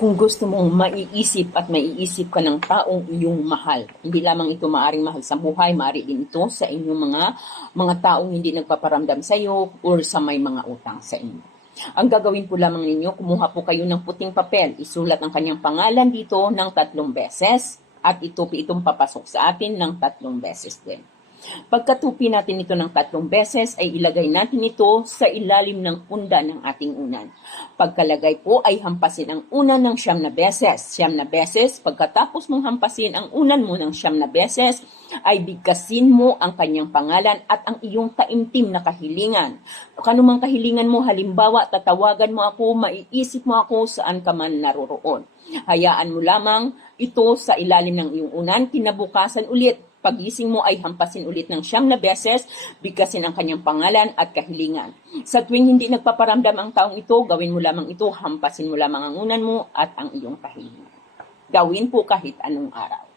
kung gusto mong maiisip at maiisip ka ng taong iyong mahal. Hindi lamang ito maaring mahal sa buhay, maaari din ito sa inyong mga mga taong hindi nagpaparamdam sa iyo or sa may mga utang sa inyo. Ang gagawin po lamang ninyo, kumuha po kayo ng puting papel, isulat ang kanyang pangalan dito ng tatlong beses at ito itong papasok sa atin ng tatlong beses din. Pagkatupi natin ito ng tatlong beses ay ilagay natin ito sa ilalim ng punda ng ating unan. Pagkalagay po ay hampasin ang unan ng siyam na beses. Siyam na beses, pagkatapos mong hampasin ang unan mo ng siyam na beses, ay bigkasin mo ang kanyang pangalan at ang iyong taimtim na kahilingan. Kano mang kahilingan mo, halimbawa, tatawagan mo ako, maiisip mo ako saan ka man naroroon. Hayaan mo lamang ito sa ilalim ng iyong unan, kinabukasan ulit, pagising mo ay hampasin ulit ng siyam na beses, bigkasin ang kanyang pangalan at kahilingan. Sa tuwing hindi nagpaparamdam ang taong ito, gawin mo lamang ito, hampasin mo lamang ang unan mo at ang iyong kahilingan. Gawin po kahit anong araw.